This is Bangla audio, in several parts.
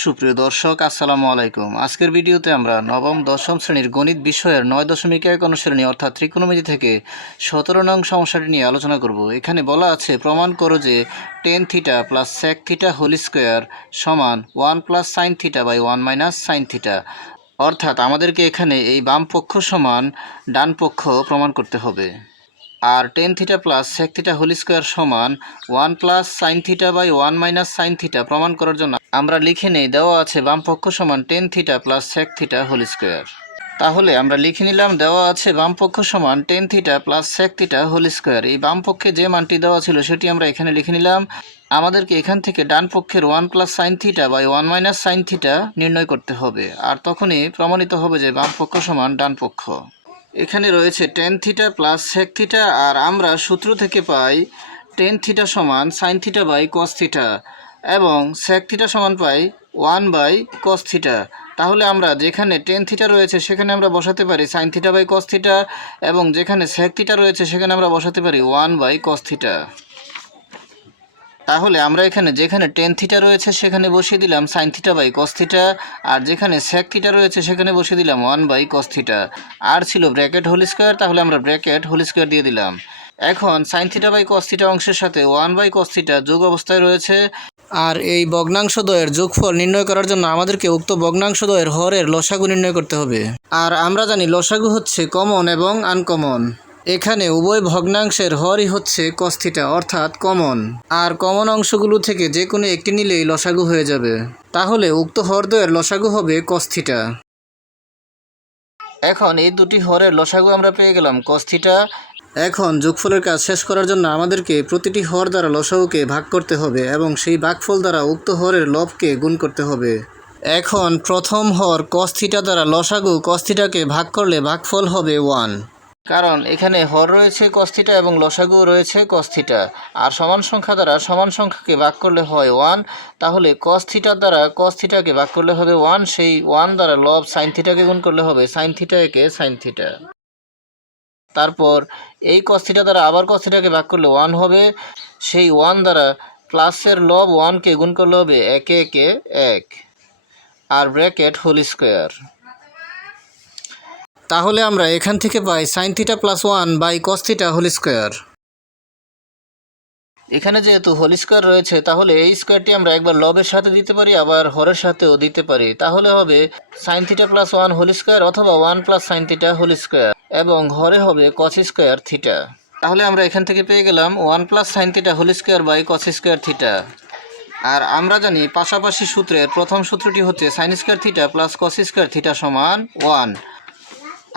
সুপ্রিয় দর্শক আসসালামু আলাইকুম। আজকের ভিডিওতে আমরা নবম দশম শ্রেণীর গণিত বিষয়ের 9.1 অনুশীলনী অর্থাৎ ত্রিকোণমিতি থেকে 17 নং সমস্যাটি নিয়ে আলোচনা করব। এখানে বলা আছে প্রমাণ করো যে tan theta plus sec theta whole square সমান 1 plus sine theta by 1 minus sine theta. অর্থাৎ আমাদেরকে এখানে এই বাম পক্ষ সমান ডান পক্ষ প্রমাণ করতে হবে। আর tan theta plus sec theta whole square সমান 1 plus sine theta by 1 minus sine theta প্রমাণ করার জন্য আমরা লিখে নেই দেওয়া আছে বাম পক্ষ সমান tan theta plus sec theta whole square. তাহলে আমরা লিখে নিলাম দেওয়া আছে বাম পক্ষ সমান tan theta plus sec theta whole square. এই বাম পক্ষে যে মানটি দেওয়া ছিল সেটি আমরা এখানে লিখে নিলাম। আমাদেরকে এখান থেকে ডান পক্ষের 1 plus sine theta by 1 minus sine theta নির্ণয় করতে হবে। আর তখনই প্রমাণিত হবে যে বাম পক্ষ সমান ডান পক্ষ। এখানে রয়েছে tan theta plus sec theta, আর আমরা সূত্র থেকে পাই tan থিটা সমান sine theta by cos theta এবং sec থিটা সমান পাই 1 বাই cos থিটা। তাহলে আমরা যেখানে tan থিটা রয়েছে সেখানে আমরা বসাতে পারি sine theta by cos theta এবং যেখানে sec থিটা রয়েছে সেখানে আমরা বসাতে পারি 1 বাই cos থিটা। তাহলে আমরা এখানে যেখানে tan থিটা রয়েছে সেখানে বসিয়ে দিলাম sine theta by cos theta, আর যেখানে sec থিটা রয়েছে সেখানে বসিয়ে দিলাম 1 বাই cos থিটা। আর ছিল ব্র্যাকেট হোল স্কোয়ার, তাহলে আমরা ব্র্যাকেট হোল স্কোয়ার দিয়ে দিলাম। এখন sine theta by cos theta অংশের সাথে 1 বাই cos থিটা যোগ অবস্থায় রয়েছে, আর এই ভগ্নাংশদ্বয়ের যোগফল নির্ণয় করার জন্য আমাদেরকে উক্ত ভগ্নাংশদ্বয়ের হরের লসাগু নির্ণয় করতে হবে। আর আমরা জানি লসাগু হচ্ছে কমন এবং আনকমন। এখানে উভয় ভগ্নাংশের হরই হচ্ছে cos থিটা অর্থাৎ কমন, আর কমন অংশগুলো থেকে যে কোনো একটি নিলেই লসাগু হয়ে যাবে। তাহলে উক্ত হরদ্বয়ের লসাগু হবে cos থিটা। এখন এই দুটি হরের লসাগু আমরা পেয়ে গেলাম cos থিটা। এখন যোগফলের কাজ শেষ করার জন্য আমাদেরকে প্রতিটি হর দ্বারা লসাগুকে ভাগ করতে হবে এবং সেই ভাগফল দ্বারা উক্ত হরের লবকে গুণ করতে হবে। এখন প্রথম হর cos থিটা দ্বারা লসাগু cos থিটাকে ভাগ করলে ভাগফল হবে 1, কারণ এখানে হর রয়েছে cos থিটা এবং লসাগু রয়েছে cos থিটা। আর সমান সংখ্যা দ্বারা সমান সংখ্যাকে ভাগ করলে হয় 1, তাহলে cos থিটার দ্বারা cos থিটাকে ভাগ করলে হবে 1, সেই 1 দ্বারা লব সাইন থিটাকে গুণ করলে হবে সাইন থিটা একে সাইন থিটা। তারপর এই cos থিটা দ্বারা আবার cos থিটাকে ভাগ করলে 1 হবে, সেই 1 দ্বারা প্লাসের লব 1কে গুণ করলে হবে একে একে 1, আর ব্র্যাকেট হোল স্কোয়ার। তাহলে আমরা এখান থেকে পাই sine theta plus 1 by cos theta whole square. এখানে যেহেতু হোল স্কোয়ার রয়েছে তাহলে এই স্কোয়ারটি আমরা একবার লবের সাথে দিতে পারি আবার হরের সাথেও দিতে পারি। তাহলে হবে sine theta plus 1 whole square অথবা 1 plus sine theta whole square এবং হরে হবে cos স্কোয়ার থিটা। তাহলে আমরা এখান থেকে পেয়ে গেলাম 1 plus sine theta whole square by cos square theta. আর আমরা জানি পাশাপাশি সূত্রের প্রথম সূত্রটি হচ্ছে sine square theta plus cos square theta সমান 1।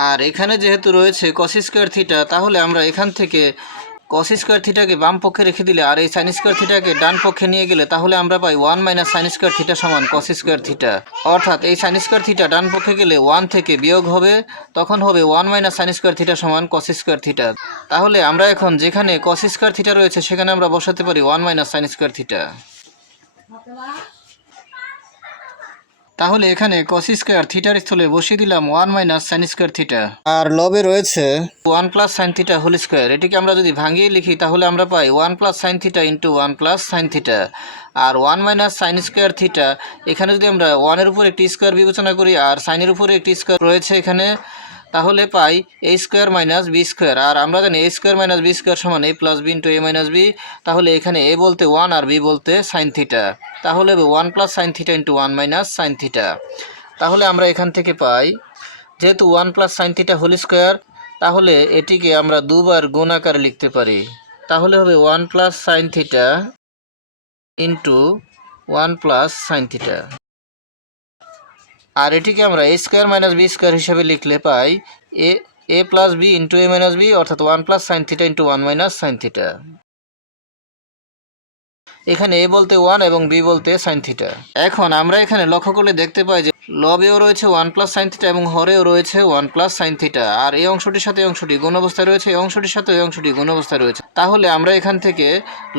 আর এখানে যেহেতু রয়েছে cos স্কোয়ার থিটা, তাহলে আমরা এখান থেকে cos স্কোয়ার থিটাকে বাম পক্ষে রেখে দিলে আর এই সাইন স্কোয়ার থিটাকে ডান পক্ষে নিয়ে গেলে তাহলে আমরা পাই 1 মাইনাস সাইন স্কোয়ার থিটা সমান cos স্কোয়ার থিটা। অর্থাৎ এই সাইন স্কোয়ার থিটা ডান পক্ষে গেলে 1 থেকে বিয়োগ হবে, তখন হবে 1 মাইনাস সাইন স্কোয়ার থিটা সমান cos স্কোয়ার থিটা। তাহলে আমরা এখন যেখানে cos স্কোয়ার থিটা রয়েছে সেখানে আমরা বসাতে পারি 1 মাইনাস সাইন স্কোয়ার থিটা। তাহলে এখানে cos স্কোয়ার থিটার স্থলে বসিয়ে দিলাম 1 মাইনাস সাইন স্কোয়ার থিটা, আর লবে রয়েছে 1 plus sine theta whole square. এটিকে আমরা যদি ভাঙিয়ে লিখি তাহলে আমরা পাই 1 plus sine theta into 1 plus sine theta, আর 1 মাইনাস সাইন স্কোয়ার থিটা। এখানে যদি আমরা 1-এর উপর একটি স্কোয়ার বিবেচনা করি আর সাইনের উপরে একটি স্কোয়ার রয়েছে এখানে, তাহলে পাই a square minus B square. আর আমরা জানি a square minus B square সমান a plus B into a minus B. তাহলে এখানে a বলতে 1 আর b বলতে সাইন থিটা, তাহলে 1 plus sine theta into 1 minus sine theta. তাহলে আমরা এখান থেকে পাই যেহেতু 1 plus sine theta whole square, তাহলে এটিকে আমরা দুবার গুণ আকারে লিখতে পারি। তাহলে হবে 1 plus sine theta into 1 plus sine theta. আর এটিকে আমরা a square minus B square হিসাবে লিখলে পাই a plus B into a minus B, অর্থাৎ 1 plus sine theta into 1 minus sine theta. এখানে a বলতে 1 এবং b বলতে সাইন থিটা। এখন আমরা এখানে লক্ষ্য করলে দেখতে পাই যে লবেও রয়েছে 1 প্লাস সাইন থিটা এবং হরেও রয়েছে 1 প্লাস সাইন থিটা, আর এই অংশটির সাথে এই অংশটি গুণ অবস্থায় রয়েছে, এই অংশটির সাথে এই অংশটি গুণ অবস্থায় রয়েছে। তাহলে আমরা এখান থেকে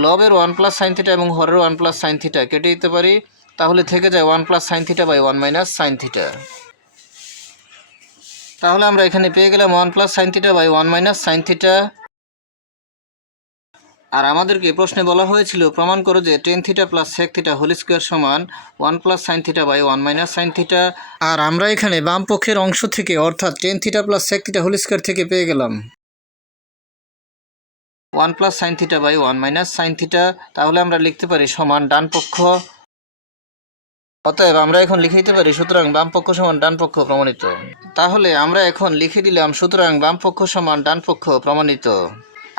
লবের 1 প্লাস সাইন থিটা এবং হরের 1 প্লাস সাইন থিটা কেটে দিতে পারি। তাহলে থেকে যায় 1 plus sine theta by 1 minus sine theta. তাহলে আমরা এখানে পেয়ে গেলাম 1 plus sine theta by 1 minus sine theta. আর আমাদেরকে প্রশ্নে বলা হয়েছিল প্রমাণ করো যে tan theta plus sec theta whole square সমান 1 plus sine theta by 1 minus sine theta. আর আমরা এখানে বাম পক্ষের অংশ থেকে অর্থাৎ tan theta plus sec theta whole square থেকে পেয়ে গেলাম 1 plus sine theta by 1 minus sine theta. তাহলে আমরা লিখতে পারি সমান ডান পক্ষ। অতএব আমরা এখন লিখে দিতে পারি সুতরাং বাম পক্ষ সমান ডান পক্ষ প্রমাণিত। তাহলে আমরা এখন লিখে দিলাম সুতরাং বাম পক্ষ সমান ডান পক্ষ প্রমাণিত।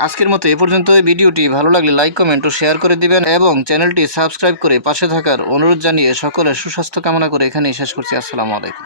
আজকের মতো এ পর্যন্ত। ভিডিওটি ভালো লাগলে লাইক কমেন্ট ও শেয়ার করে দিবেন এবং চ্যানেলটি সাবস্ক্রাইব করে পাশে থাকার অনুরোধ জানিয়ে সকলের সুস্বাস্থ্য কামনা করে এখানেই শেষ করছি। আসসালামু আলাইকুম।